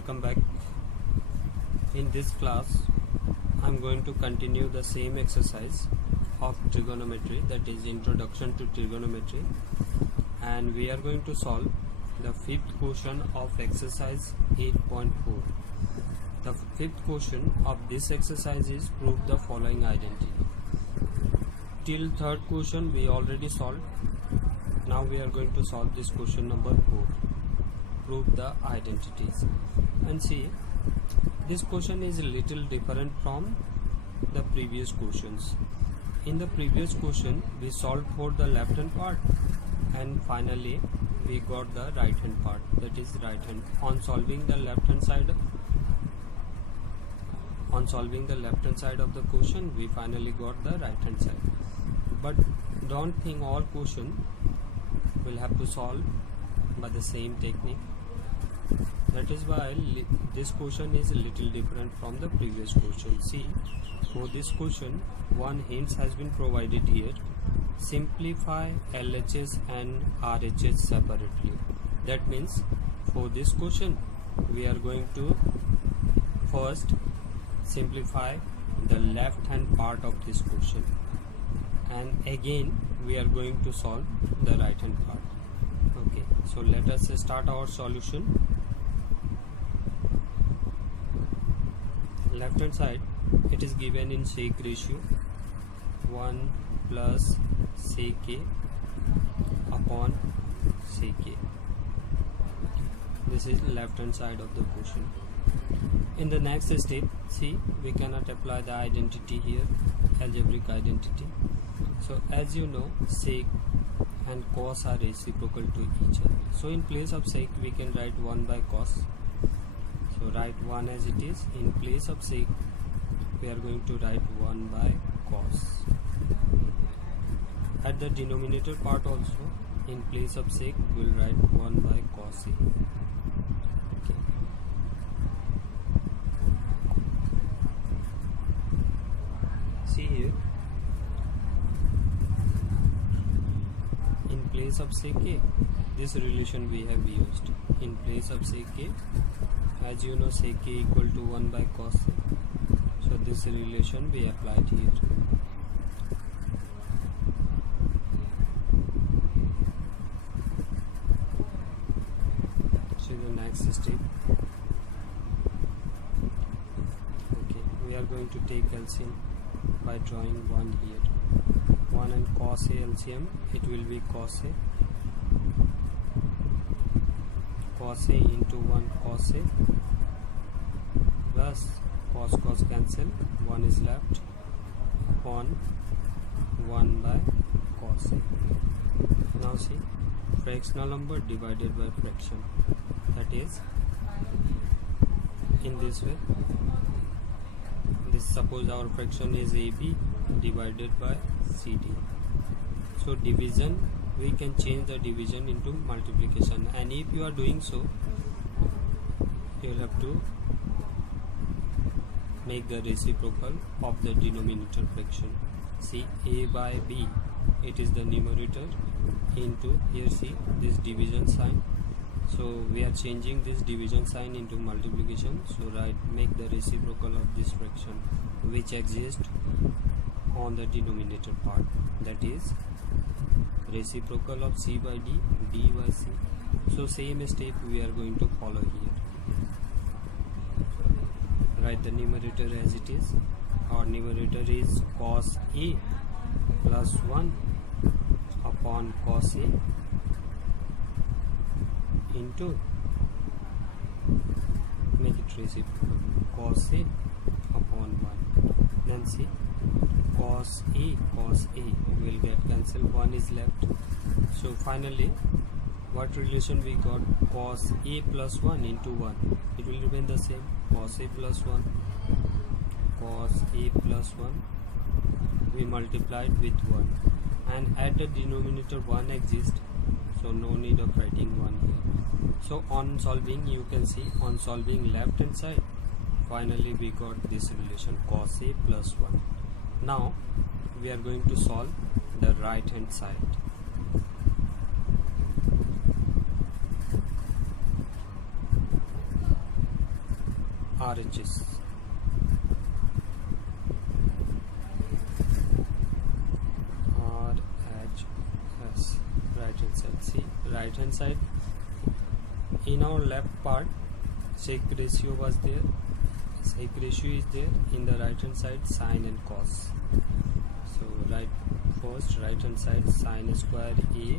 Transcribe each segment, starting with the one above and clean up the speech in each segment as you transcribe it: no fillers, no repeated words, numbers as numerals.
welcome back. In this class I'm going to continue the same exercise of trigonometry, that is introduction to trigonometry, and we are going to solve the fifth question of exercise 8.4. The fifth question of this exercise is prove the following identity. Till third question we already solved. Now we are going to solve this question number 4. Prove the identities. And see, this question is a little different from the previous questions. In the previous question we solved for the left hand part and finally we got the right hand part, that is right hand. On solving the left hand side of the question we finally got the right hand side. But don't think all question will have to solve by the same technique. That is why this question is a little different from the previous question. See, for this question one hint has been provided here. Simplify LHS and RHS separately. That means for this question we are going to first simplify the left hand part of this question, and again we are going to solve the right hand part. Okay, so let us start our solution. Left hand side, it is given in sec ratio 1 plus sec a upon sec a. This is left hand side of the question. In the next step, see, we cannot apply the identity here, algebraic identity. So as you know, sec and cos are reciprocal to each other. So in place of sec we can write 1 by cos. So write 1 as it is. In place of sec we are going to write 1 by cos. At the denominator part also, in place of sec we will write 1 by cos a. Okay. See here, in place of sec a, this relation we have used. In place of sec a, as you know, sec a equal to 1 by cos a, so this relation we applied here. So the next step, okay, we are going to take LCM by drawing 1 here. 1 and cos a LCM, it will be cos a into 1 cos a plus cos cancel, 1 is left, upon 1 by cos a. Now see, fractional number divided by fraction, that is in this way. This, suppose our fraction is AB divided by CD. So division, we can change the division into multiplication, and if you are doing so, you will have to make the reciprocal of the denominator fraction. See, A by B, it is the numerator, into here see this division sign. So we are changing this division sign into multiplication. So make the reciprocal of this fraction which exists on the denominator part, that is reciprocal of C by D, D by C. So same step we are going to follow here. Write the numerator as it is. Our numerator is cos A plus 1 upon cos A into, make it reciprocal, cos A upon 1. Then see, cos A will get cancelled, 1 is left. So finally what relation we got? Cos A plus 1 into 1, it will remain the same, cos A plus 1, cos A plus 1 we multiplied with 1, and at the denominator 1 exists, so no need of writing 1 here. So on solving, you can see, on solving left hand side, finally we got this relation, cos A plus 1. Now we are going to solve the right hand side. RHS. RHS, right hand side. See, right hand side, in our left part sec ratio was there, sec ratio is there. In the right hand side, sine and cos. So right hand side, sine square A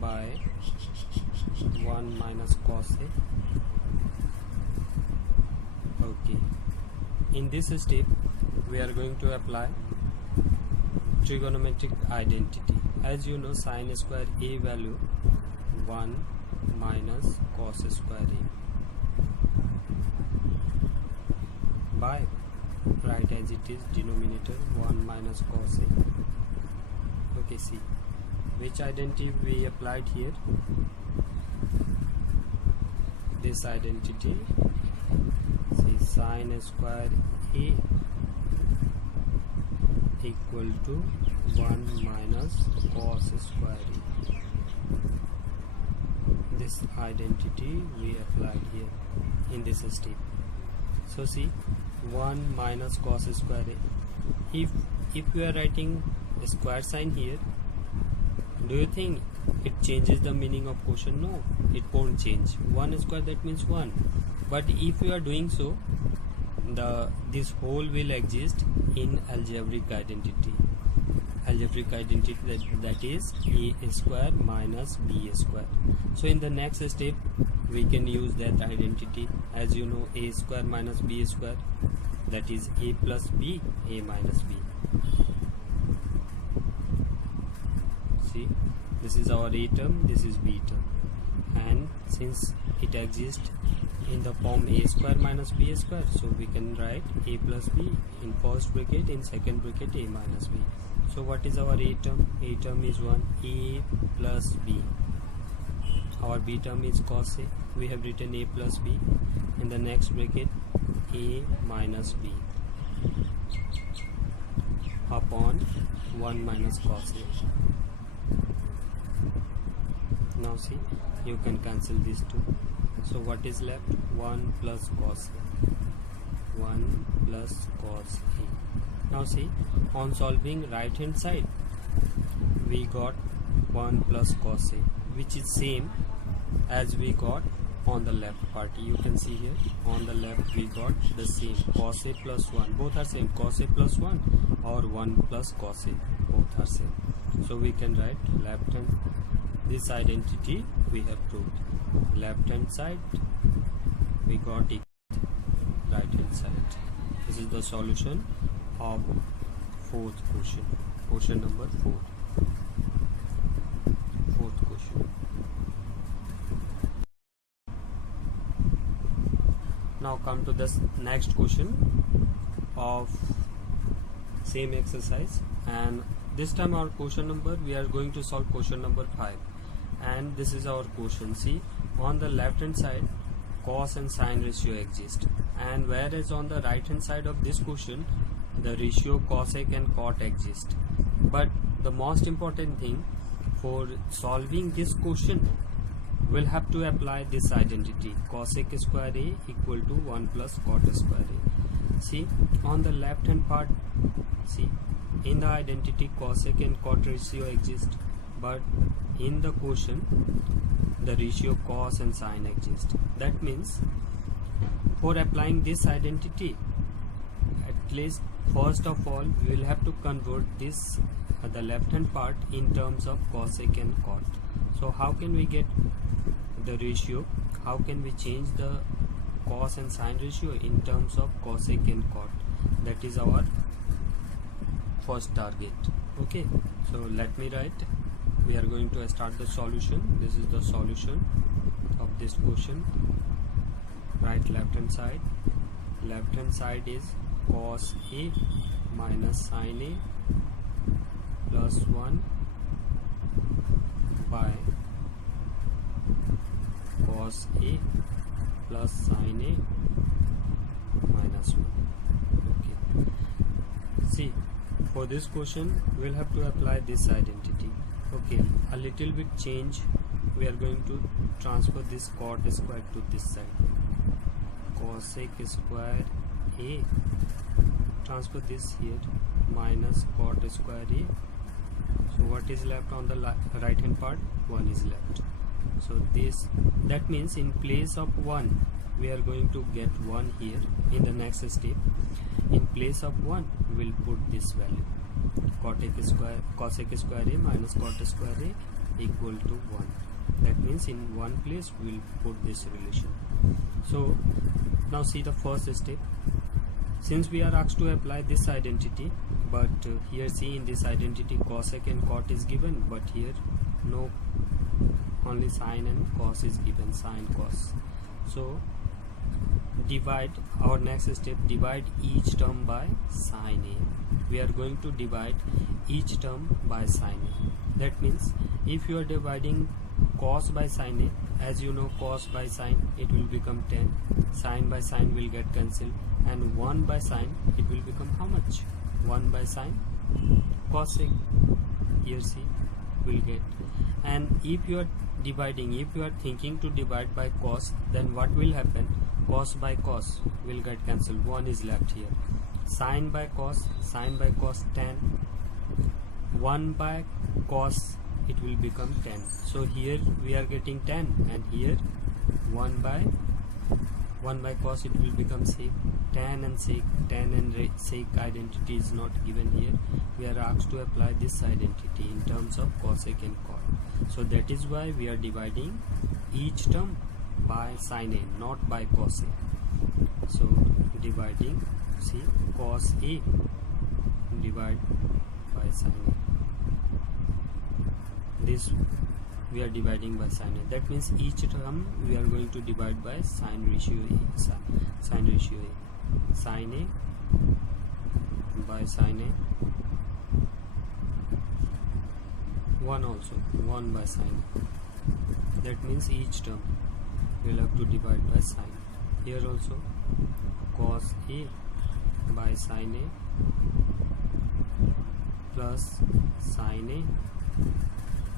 by 1 minus cos A. Okay, in this step we are going to apply trigonometric identity. As you know, sine square A value 1 minus cos square A by, write as it is, denominator 1 minus cos A. Okay, see which identity we applied here. This identity, see, sine square A equal to 1 minus cos square A. This identity we applied here in this step. So see, 1 minus cos square A. If we are writing a square sign here, do you think it changes the meaning of quotient? No, it won't change. 1 square, that means 1. But if you are doing so, this whole will exist in algebraic identity. Algebraic identity, that is A square minus B square. So in the next step we can use that identity. As you know, A square minus B square, that is A plus B, A minus B. See, this is our A term, this is B term, and since it exists in the form A square minus B square, so we can write A plus B in first bracket, in second bracket A minus B. So what is our A term? A term is 1, A plus B. Our B term is cos A. We have written A plus B. In the next bracket, A minus B upon 1 minus cos A. Now see, you can cancel these two. So what is left? 1 plus cos A. 1 plus cos A. Now see, on solving right hand side, we got 1 plus cos A, which is same as we got on the left part. You can see here, on the left we got the same, cos A plus 1. Both are same, cos A plus 1 or 1 plus cos A. Both are same. So we can write left hand. This identity we have proved. Left hand side we got it, right hand side. This is the solution of fourth question. Question number 4. Fourth question. Now come to this next question of same exercise, and this time our question number, we are going to solve question number 5, and this is our question. See, on the left hand side cos and sine ratio exist, and whereas on the right hand side of this question the ratio cosec and cot exist. But the most important thing, for solving this question we'll have to apply this identity, cosec square A equal to 1 plus cot square A. See, on the left hand part, see, in the identity cosec and cot ratio exist, but in the question the ratio cos and sine exist. That means for applying this identity, at least first of all we will have to convert this the left hand part in terms of cosec and cot. So how can we get the ratio? How can we change the cos and sine ratio in terms of cosec and cot? That is our first target. Okay, so let me write. We are going to start the solution. This is the solution of this question. Write left hand side. Left hand side is cos A minus sine A plus 1 by cos A plus sine A minus 1. Okay. See, for this question we'll have to apply this identity. Okay, a little bit change. We are going to transfer this cot square to this side. cosec square a, transfer this here, minus cot square a. So what is left on the right hand part? 1 is left. So that means in place of 1 we are going to get 1 here. In the next step, in place of 1 we'll put this value, cosec square a minus cot square a equal to 1. That means in one place we'll put this relation. So now see the first step. Since we are asked to apply this identity, but here see in this identity cosec and cot is given, but here no, only sine and cos is given, sine cos. So divide, our next step, divide each term by sine a. We are going to divide each term by sine a. That means if you are dividing cos by sine a, as you know cos by sine it will become 10, sine by sine will get cancelled, and 1 by sine it will become how much? 1 by sine cosec, here see will get. And if you are dividing, if you are thinking to divide by cos, then what will happen? Cos by cos will get cancelled, 1 is left here. Sine by cos 10, 1 by cos it will become 10. So here we are getting 10, and here 1 by cos it will become sec. Tan and sec, tan and sec identity is not given here. We are asked to apply this identity in terms of cosec and cot. So that is why we are dividing each term by sine a, not by cos a. So dividing, see, cos a divide by sine a. This we are dividing by sine a. That means each term we are going to divide by sine ratio a, sine ratio a. Sine a by sine a, 1 also, 1 by sine a. That means each term we will have to divide by sine. Here also cos a by sine a plus sine a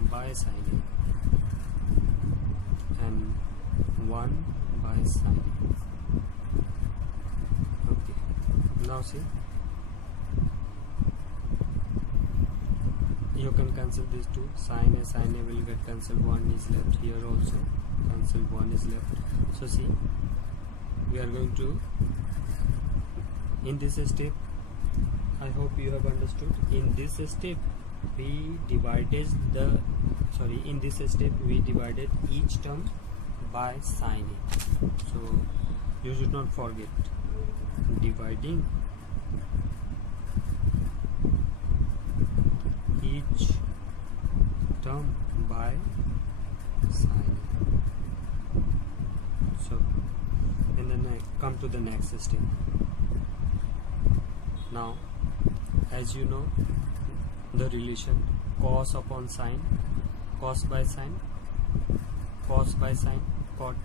by sine a, and 1 by sine a. Now see, you can cancel these two, sine a will get cancelled, 1 is left, here also cancelled, 1 is left. So see, we are going to, in this step, I hope you have understood, in this step we divided each term by sine a. So you should not forget, dividing each term by sine a. So in the come to the next step. Now as you know the relation cos upon sine, cos by sine, cot,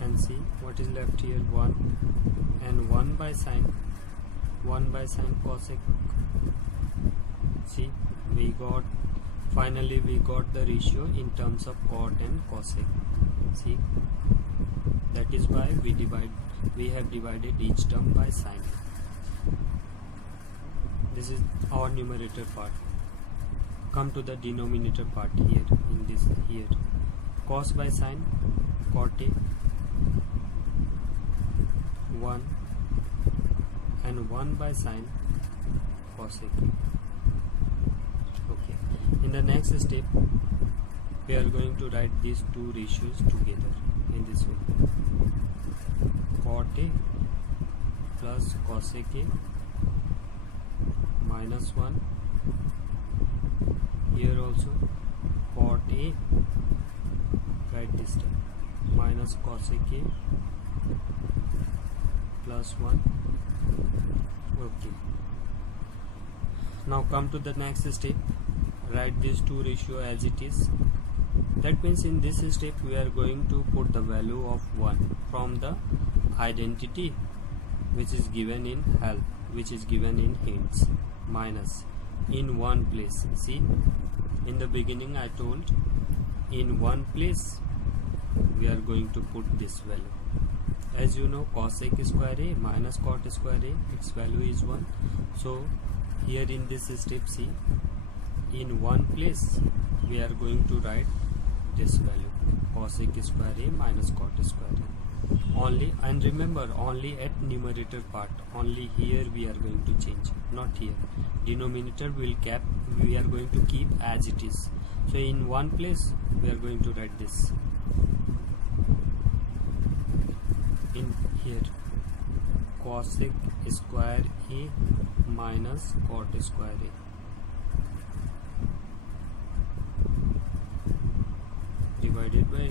and see what is left here, 1, and 1 by sine cosec. See, finally we got the ratio in terms of cot and cosec. See, that is why we have divided each term by sine. This is our numerator part. Come to the denominator part here, in this here, cos by sine cot a, 1, and 1 by sine cosec. Okay, in the next step we are going to write these two ratios together in this way, cot a plus cosec a minus 1, here also cot a, write this term, minus cosec a plus 1. Okay, now come to the next step, write these two ratio as it is. That means in this step we are going to put the value of 1 from the identity which is given in help, which is given in hints, minus in one place. See, in the beginning I told in one place we are going to put this value. As you know, cosec square a minus cot square a, its value is 1. So here in this step, see, in one place we are going to write this value, cosec square a minus cot square a. Only, and remember, only at numerator part, only here we are going to change, not here. Denominator we are going to keep as it is. So in one place we are going to write this. In here, cosec square a minus cot square a. Divided by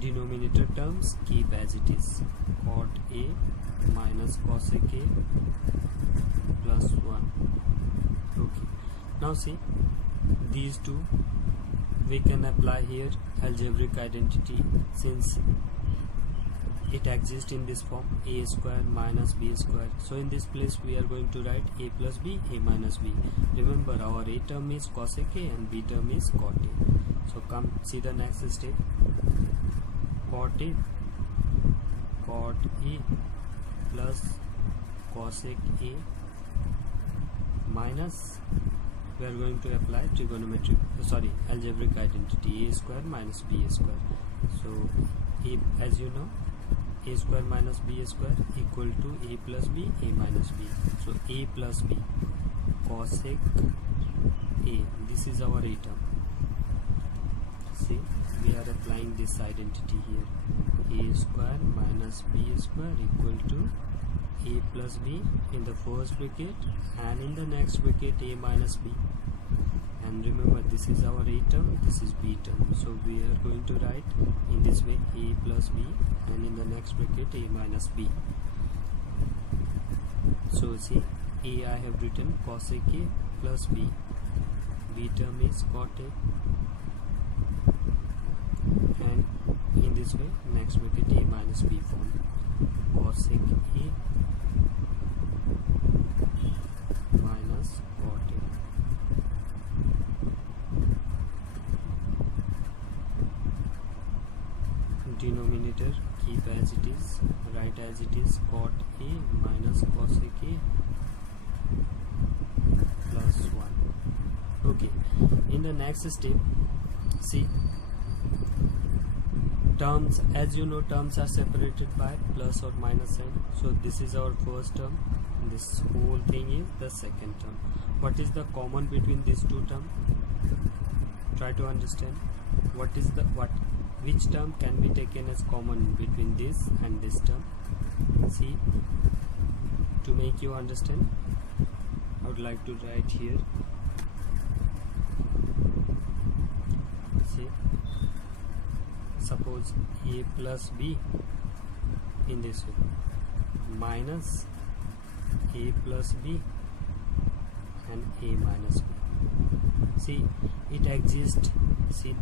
denominator terms keep as it is, cot a minus cosec a plus 1. Okay, now see, these two we can apply here algebraic identity, since it exists in this form, a square minus b square. So in this place we are going to write a plus b, a minus b. Remember, our a term is cosec a and b term is cot a. So come see the next step. Cot a plus cosec a minus, we are going to apply algebraic identity, a square minus b square. So as you know, a square minus b square equal to a plus b, a minus b. So a plus b cosec a, this is our a term. See, we are applying this identity here, a square minus b square equal to a plus b in the first bracket, and in the next bracket a minus b. And remember, this is our a term, this is b term. So we are going to write in this way, a plus b, and in the next bracket a minus b. So see, a I have written cosec a plus b, b term is cot a, and in this way next bracket a minus b form, cosec a minus cot a. Denominator keep as it is, write as it is, cot a minus cosec a plus 1. Okay, in the next step, see, terms, as you know, terms are separated by plus or minus sign. So this is our first term, and this whole thing is the second term. What is the common between these two terms? Try to understand what is the which term can be taken as common between this and this term. See, to make you understand, I would like to write here. See, suppose a plus b in this way minus a plus b and a minus b. See, it exists. See,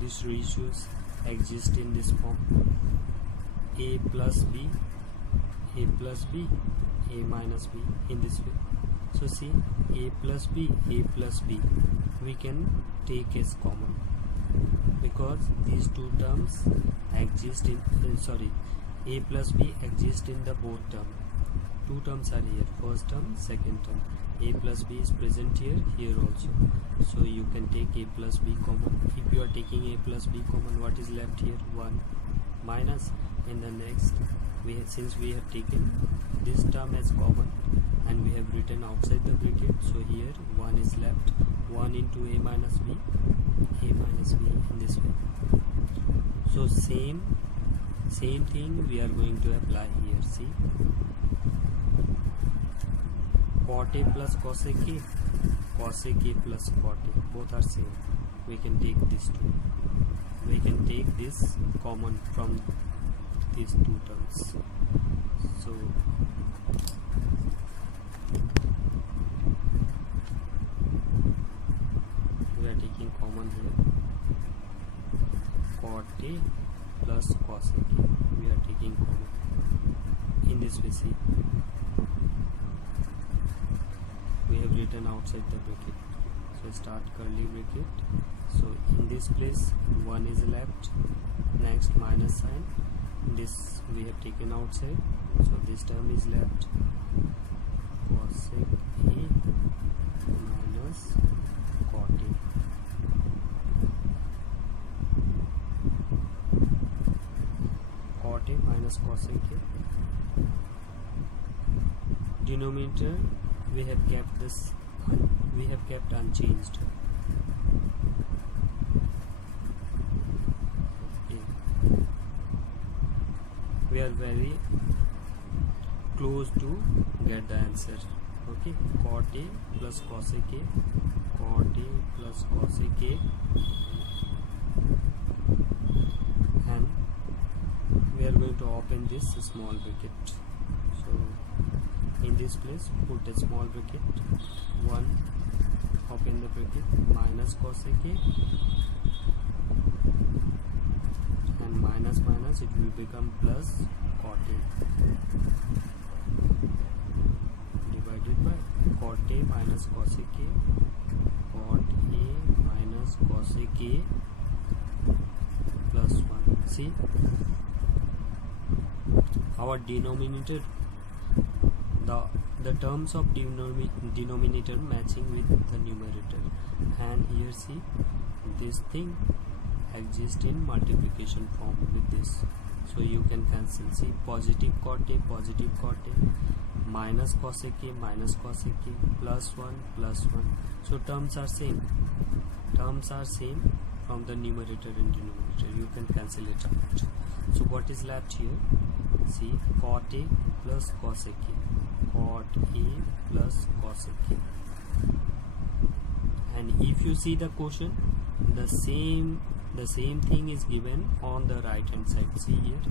these ratios exist in this form, a plus b, a plus b, a minus b, in this way. So see, a plus b, we can take as common, because these two terms exist in a plus b exist in the both term. Two terms are here, first term, second term. A plus b is present here also. So you can take a plus b common. If you are taking a plus b common, what is left here? 1 minus, in the next, since we have taken this term as common and we have written outside the bracket, so here 1 is left. 1 into a minus b in this way. So same thing we are going to apply here. See, cot a plus cosec a plus cot a, both are same. We can take these two. We can take this common from these two terms. So we are taking common here, cot a plus cosec a, we are taking common. In this way, see, we have written outside the bracket. So start curly bracket, So in this place 1 is left, next minus sign, this we have taken outside, so this term is left, cosec A minus cot A. Cot A minus cosec A. Denominator we have kept unchanged. We are very close to get the answer. Okay, cot A plus cosec A, cot A plus cosec A, and we are going to open this small bracket. So in this place put a small bracket, 1, open the bracket, minus cosec A, and minus minus it will become plus cot A, divided by cot A minus cosec A, cot A minus cosec A plus 1. See, our denominator, the terms of denominator matching with the numerator, and here see this thing exists in multiplication form with this, so you can cancel. See, positive cot A, minus cosec A, minus cosec A, plus 1, so terms are same from the numerator and denominator, you can cancel it out. So what is left here? See, cot A plus cosec A, cot A plus cosec A, and if you see the question, the same thing is given on the right hand side. See here,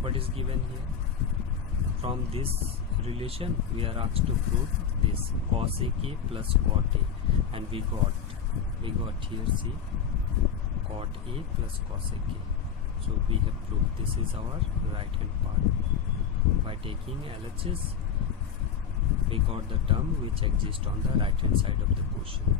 what is given here? From this relation we are asked to prove this cosec A plus cot A, and we got here, see, cot A plus cosec A. So we have proved this is our right hand part. By taking LHS, we got the term which exists on the right hand side of the question.